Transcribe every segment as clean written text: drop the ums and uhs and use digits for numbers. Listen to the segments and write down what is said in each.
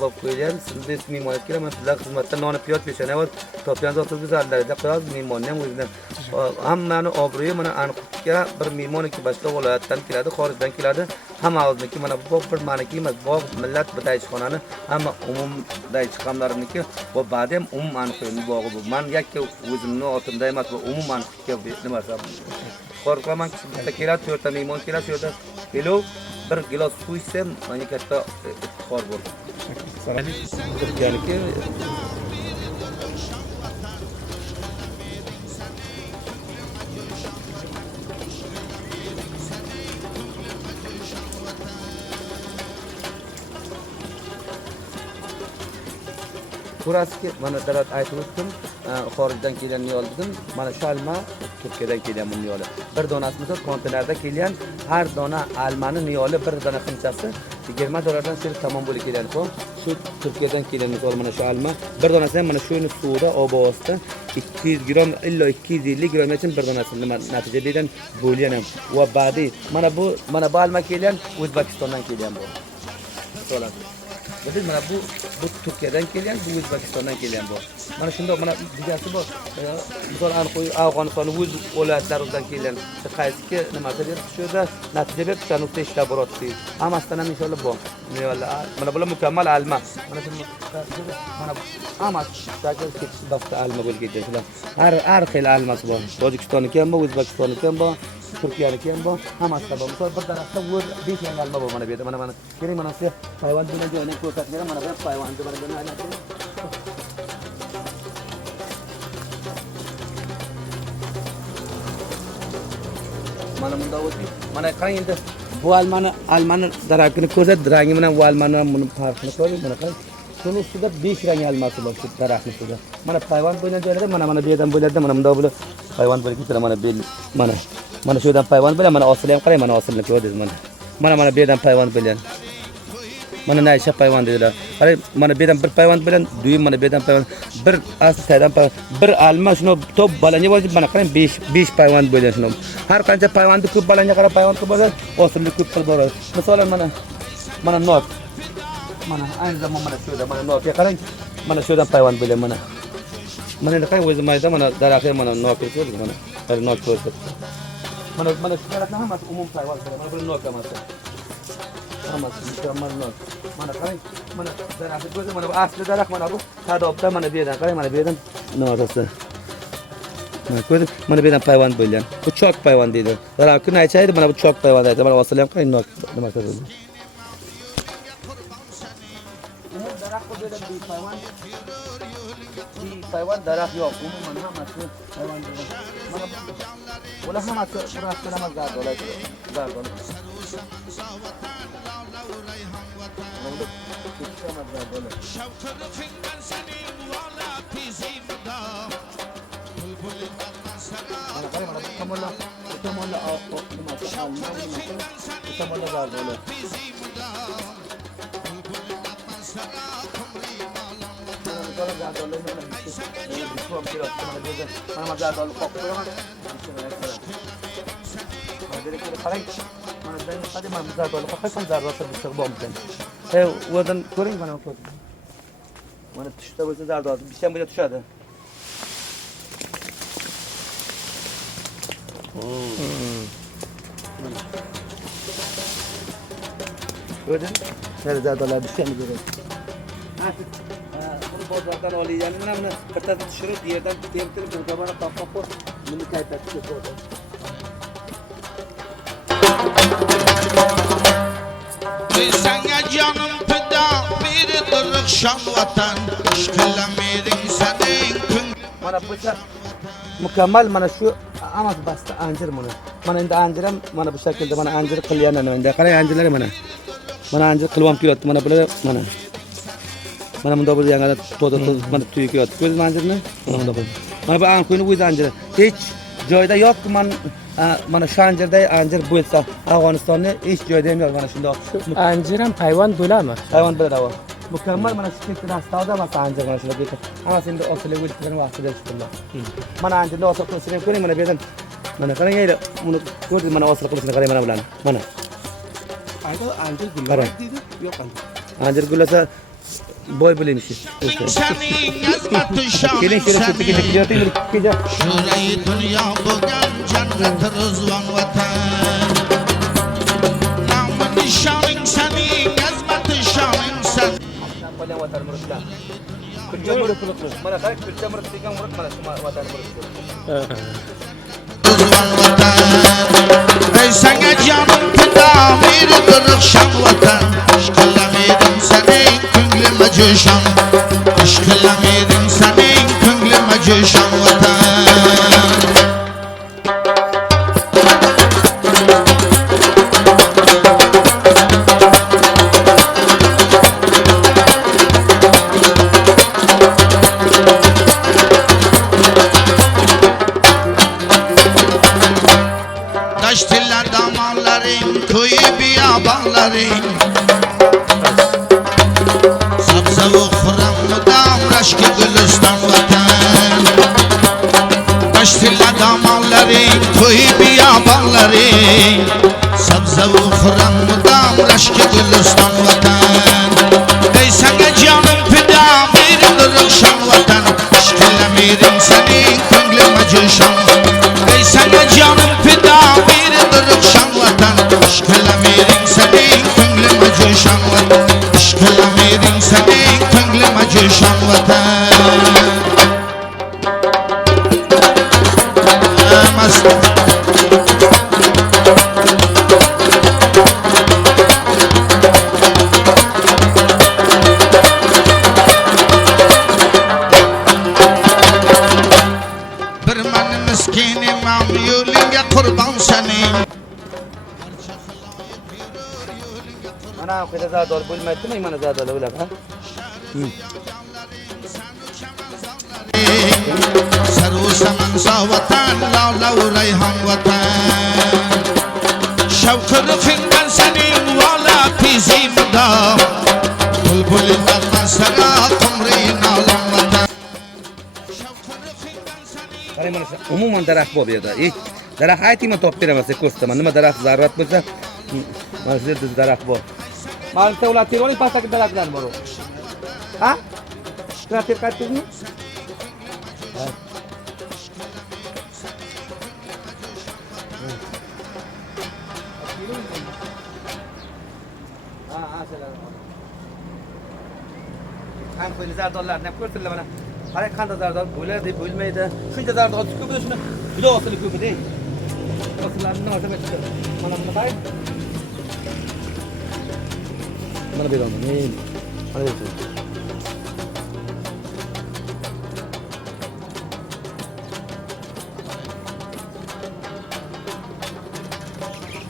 Bak koyacağım, siz de ismi imanet kira, ama sizler hizmetten nane piyat peşene var. Topyanız 30 zarlarda koyaz mimonnem o'zidan. Hammani obro'yi mana aniqlikka bir mimon ki boshqa viloyatdan keladi, xorijdan keladi. Hamma o'ziniki mana bu bir maniki emas, bu millat bir daychxonani hamma umum daychxonlarniki va ba'da ham umum aniqlikni bog'i bu. Men yakka o'zimni otimda emas, bu umum aniqlikka nima sabab. Qo'rqaman ki bitta keladi, 4 ta mimon keladi, shu yerda kilo bir gilos suv ichsam, menga katta iftixor bo'ldi. Türkiye'deki burası ki bana darat aytib o'tdim, xorijdan kelganini oldim. Mana shu alma Turkiyadan kelgan bu niyoli. Bir donasi misol konteynerda kelgan, har dona almani niyoli bir dona qimchasi $20 sir tamom bo'lib kelgan. Shu Turkiyadan kelgan misol mana shu alma, bir donasi ham mana shuni suvda obosda 200 gram illa 250 gram uchun bir donasi nima natijadan bo'lgan ham. Va ba'di mana bu alma kelgan O'zbekistondan kelgan bu. Misolan Biz mana bu Turkiyadan kelgan, bu O'zbekistondan kelgan bu. Mana shundoq mana digasi bor. Misol aniq Afg'oniston o'z viloyatlaridan kelgan. Qaysiki nimasi deb shu yerda natija berib sanutda ishlab boryapti. Hammasidan ham inshaalloh bor. Mana bular mukammal alma. Mana shu mana hammasi basta alma bo'lib ketgan. Har xil almasi bor. Tojikistonniki ham bor, O'zbekistonniki ham bor. Turkiyaniki ham bor, hammasi bor. Misol bir daraxtda 5 yangi alma bor mana bu yerda. Mana keling mana sizga hayvon bilan joyini ko'rsatib beraman. Mana bu hayvonni bilan aylantirib. Mana bunda o'tib, mana qarang endi bu almani daraxtini ko'rsat, rangi bilan bu almani buni farqini ko'ring. Mana qarang. Şunun ustida 5 rang almasi bor shu daraxtning ustida. Mana hayvon bo'lgan joylarda mana bu yerdan bo'ladi, mana bunda bo'ladi. Hayvon bo'lib ketadi mana shu yerdan hayvon bilan mana osili ham qarang, mana osilni ko'rdingiz mana. Mana bu yerdan hayvon bilan. Mana naysha hayvon dedilar. Qarang, mana bu yerdan bir hayvon bilan duyum, mana bu yerdan hayvon, bir aslidan hayvon, bir alma shuni top balanga bo'lib mana qarang 5 hayvon bo'lgan shuni. Har qancha hayvonni ko'p balanga qarab hayvon ko'p bo'lsa, osilni ko'p qilib boradi. Masalan mana nok. Mana aynı zamon mana shu yerda mana nokga qarang. Mana shu yerdan hayvon bo'lgan mana. Mana endi qarang o'zim aytaman, mana daraxtga mana nokga ko'rdingiz mana. Mana nok ko'rsatdi. Mana shu daraxtlar hammasi umum hayvon. Mana bu nok hammasi. Hammasi mukammal nok. Mana qarang, mana daraxtni ko'rsangiz, mana bu asli daraxt, mana bu tadobda mana bu yerdan qarang, mana bu yerdan notasi. Mana ko'rdingiz, mana bu yerdan hayvon bo'lgan. Bu chok hayvon deydi. Daraxtni aytaydi, mana bu chok hayvon deydi. Mana osili ham qarang nok nima qiladi. Hayvan daraxt yo'q, umuman hammasi hayvon. Mana bular hammasi burasida ham zardolar. O'dan ko'ring mana ko'z. Mana tushda bo'lsa zardoz, bisham bo'lsa tushadi. Ko'rdin? Zardolar bisham bo'ladi. Bunu bozordan olganini mana buni bittasi tushirib, yerdan temtirib, bunga topib qo'yib, buni qaytarib qo'ydi. Sana canım feda bir dırıkşan vatan Şkıllamirin senin Mana bu mukammal mana shu amas basta anjir mana. Mana endi anjiram mana bu shaklda mana anjir qilganini endi qarang anjirlar mana. Mana anjir qilib ham kelyapti. Mana bular mana. Mana bunda bir yangi to'da mana tuyib kelyapti. Ko'rdingizmi anjirni? Mana bunda. Mana bu anqo'yni o'zi anjir. Hech joyda yo'q mana shu anjirda anjir bo'lsa Afg'onistonda hech joyda ham yo'q mana shundoq. Anjir ham hayvon bo'ladimi? Hayvon bo'ladi. Mukammal mana shu keltirgan stavda mana anjir mana shular deydi. Hammasi endi osilib o'tgan vaqtida chiqdi. Mana anjirni osil qilishni ko'ring mana bu yerdan. Mana qarang edi, buni ko'rdingiz mana osil qilishni qarang mana bilan. Mana. Anjir gullar deydi. Yo'q anjir. Anjir gullasa boy bilinmişiz. Senin azmati şanın Gelin şöyle senin sütlü gidelim. Şurayı dünya bugün cennet rızvan vatan Namı nişanın senin azmati şanın senin Palyan vatan mırıkla. Kürtçe mırık. Bana karı Kürtçe mırık diken mırık bana vatan mırık. rızvan vatan Ey sana canım fida bir kırıkşan vatan Aşkılamedim senin künglüme cüşan Aşkılamedim senin künglüme cüşan vatan Taştiller damarların, koyu biyabanların Sabzavuk fıramlıdam, raşkı gülistan vatan Taştiller damarların, koyu biyabanların Sabzavuk fıramlıdam, raşkı gülistan vatan Ey sana canım fida, bir kırıkşan vatan Aşkılamedim senin, künglüme cüşan Ey sana canım fida, bir kırıkşan vatan Aşkılamedim senin, künglüme cüşan vatan Aşkılamedim senin, künglüme cüşan vatan Mast Bir man miskinim am yo'lingga qurban senin Mana kuyda zador bo'lmayaptimi? Mana zador ular ha. Sarvu samansa vatan lala rayhan vatan Şevkı rıfından senin vala pizimda Bulbulin varman sana kumrin alam vatan Qarang mana shu umuman daraxt bor bu yerda. Daraxt aytingman topib beraman siz ko'rsataman. Nima daraxt zarurat bo'lsa, mana shu yerda daraxt bor. Mana bitta ular terib oling, pastdagi daraxtlar bor. Ha? Shular terib qaytdingizmi? Ha. Ha, shalar. Ham qo'yni zardorlarni ham ko'rsinlar mana. Qarang qanday zardor bo'ladi, bo'lmaydi. Shuncha zardor ko'pida shuni juda osili ko'pida. Osillarni nima chiqdi? Mana buni qarang. Mana beraman. Men mana beraman.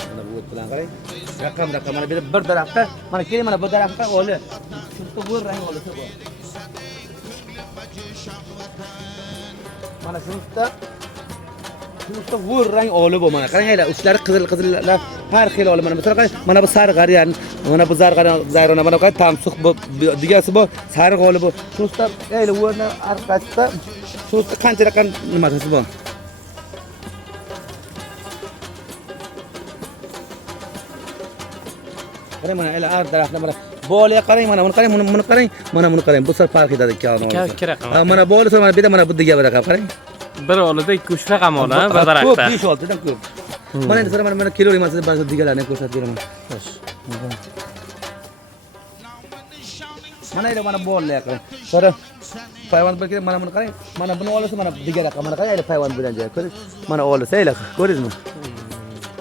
Mana bu bilan qarang. Raqam mana bir daraxtda, mana keling mana bu daraxtda oli. Shuncha bu rang olisa bor. Mana shuncha vur rang oli bu mana. Qaranglar, uchlari qizil-qizillar har xil oli. Mana bu qarang, mana bu sarg'aryan, mana bu zayrona, mana bu tamsuq bu digasi bu, sariq oli bu. Shuncha ey vurni orqasida shuncha qancha raqam nimasi bor. Qarang mana ela ar daraxtlar mana boliga qarang, mana buni qarang, buni qarang, mana buni qarang. Bu sar farq etadi ikki odam. Ikki raqam. Ha, mana boli mana bu yerda mana bu diga bir raqam qarang. Bir olida 2-3 raqam ola bir daraxtda. Ko'p 5-6 dan ko'p. Mana endi mana kilolik mana sizga ba'zi digalarni ko'rsatib beraman. Mana ela mana boliga qarang. Qara payvand bir mana buni qarang. Mana buni olsa mana diga raqam. Mana qarang ela payvand bilan joy. Ko'ring. Mana olsa ela ko'ringizmi?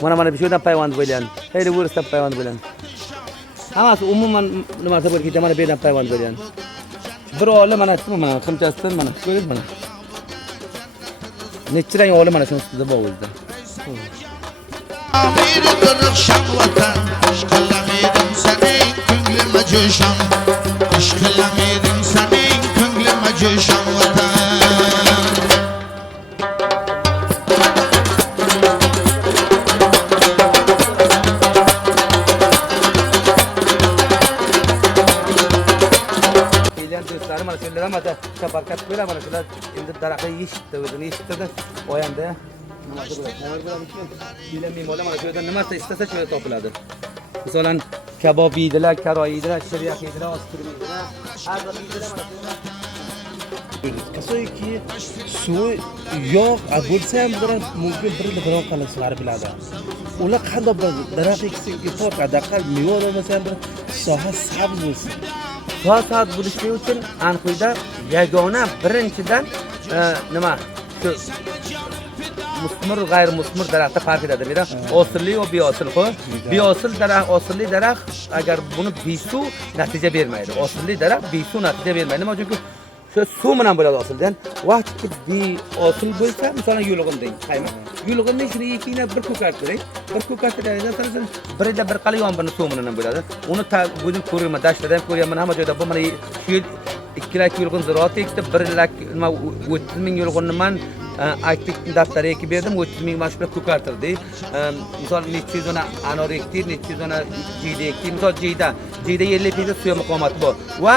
Mana bu yerdan payvand bilan. Ela bu yerdan payvand bilan. Hammasi umuman nimasi bo'lib ketadi, mana bu yerdan payvand bergan. Bir oli mana shu mana qimchasidan mana ko'ringiz mana. Necha rang oli mana shuni ustida bor o'zida. Bir kırıkşan vatan Aşkılamedim senin künglüme cüşan Aşkılamedim senin künglüme cüşan vatan Mana shular mana safarkat qo'ylar mana shular endi daraxtga yeshitdi, o'zini eshitdi. Oyanda nima bo'ladi? Nima bo'ladi? Bilan men mana shu yerdan nimasi istasa shu yerda topiladi. Masalan, kabob yeydilar, karoy yeydilar, shiryak yeydilar, osturum yeydilar. Har bir yeydilar mana shuni. Asoyki suvi yo'q, bo'lsa ham biron mumkin biron qilishlar biladi. Ular qanday bir daraxt eksinki to'q adaqal meva olmasa ham bir soha sabz bo'lsin. Soat bo'lishi uchun aniqlikda yagona birinchidan nima? Shu musmir g'ayr musmir daraxtda farq etadi. Mira, osilli va beosil qo'y. Beosil daraxt, osilli daraxt agar buni besuv natija bermaydi. Osilli daraxt besuv natija bermaydi. Nima uchun? Shu suv bilan bo'ladi osildan. Vaqtki beosil bo'lsa, masalan, yulg'un deng. Qayma. Yulg'unni shuni ikkiga bir ko'kart bering. Bir ko'kart daradan sanasiz birida bir qali yomg'irni suv bilan bo'ladi. Uni o'zim ko'raman, dashtada ham ko'raman, hamma joyda bu mana shu yil 2 lak yulg'un zirot ekdi, 1 lak nima 30 ming yulg'unni man aktiv daftariga ekib berdim, 30 ming mana shu ko'kartirdi. Misol necha zona anor ekdi, necha zona jiyda ekdi. Misol jiyda 50% suv muqomati bor va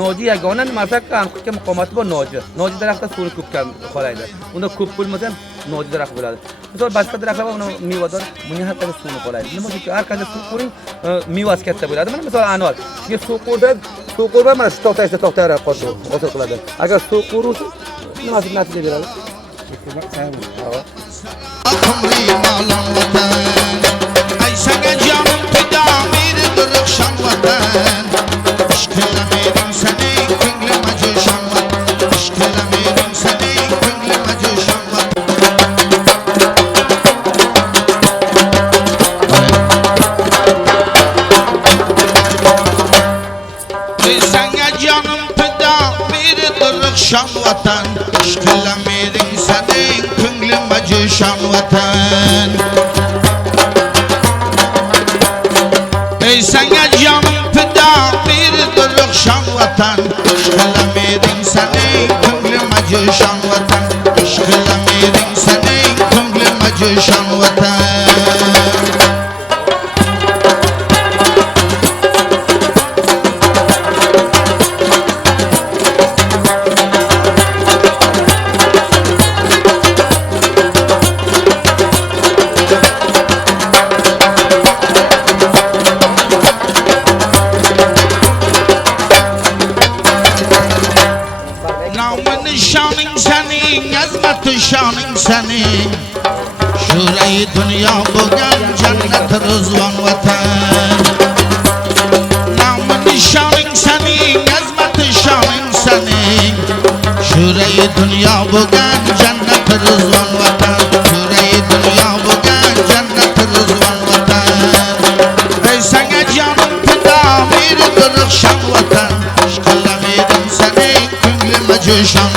noji yagona nimasaki anqishga muqomati bor noji. Noji daraxtda suv ko'p qolaydi. Unda ko'p bo'lmasa ham noji daraxt bo'ladi. Misol boshqa daraxtlar bor, uni mevador, bunga hatto suv qolaydi. Nima uchun? Har qanday suv qo'ring, mevasi katta bo'ladi. Mana misol anor, sizga suv qo'yib mana shu to'xtayra qotdi, hosil qiladi. Agar suv qo'yursa, nimasi natija beradi? Akamri malam vatan Ay sana canım fida bir rıkşan vatan İşkılamedim seni künglüm acı şan vatan İşkılamedim seni künglüm acı şan vatan Ay sana canım fida bir rıkşan vatan İşkılamedim seni künglüm acı şan vatan Ey sana canım fida bir dırık şan vatan İşkılamedim seni künglüm acı şan vatan İşkılamedim seni künglüm acı şan vatan Şanın senin Şurayı dünya bugan cennet rızvan vatan Namın şanın senin Azmet şanın senin Şurayı dünya bugan cennet rızvan vatan Şurayı dünya bugan cennet rızvan vatan Ey sana canım fida bir dırık şan vatan İşkılamedim senin künglüm acı şan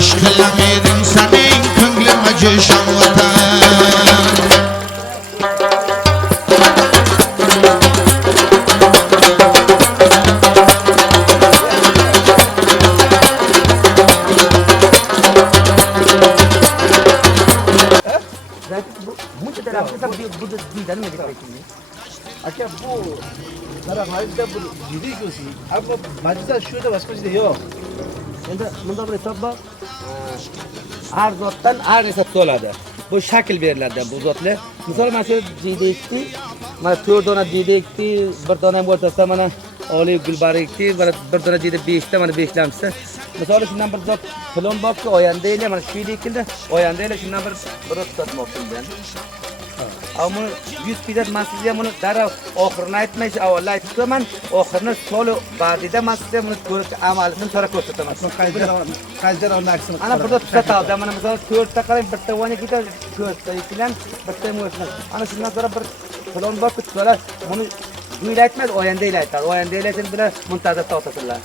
İşkılamedim senin künglüm acı şan vatan Buncha daraxtda bu jiydani nima deb aytdingiz? Aka bu daraxtlarda bir jiddiy ko'rsin. Ammo ba'zida shu yerda boshqa joyda yo'q. Endi bunda bir hisob bor. Har zotdan har hisob bo'ladi. Bu shakl beriladi bu zotlar. Misol mana shu jiyda ekdi, mana 4 dona jiyda ekdi, bir dona o'rtasida mana oliy gulbari ekdi, mana bir dona jiyda 5 ta, mana 5 lamsi. Misol shundan bir zot filon borki, oyanda ele mana shu yil ekildi, oyanda ele shundan bir tutmoqchi ekan. Ama 100% man sizga buni darrov oxirini aytmaysiz, avval aytib qo'yaman, oxirini soli ba'dida man sizga buni ko'rish amalini so'rab ko'rsataman. Qaysi jarayonni aksini Ana burada tutatadi. Mana misol 4 ta qarang, bitta o'ynakida 4 ta ikilan, bitta mo'slan. Ana shundan sonra bir filon bor tutsalar, buni uyda aytmaydi, oyanda aytadi. Oyanda aytsin bilan muntazam to'xtatadilar.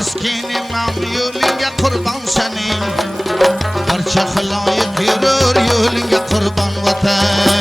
Miskinim yo'lingga qurban sening Barcha xiloyiq yurur yo'lingga qurban vatan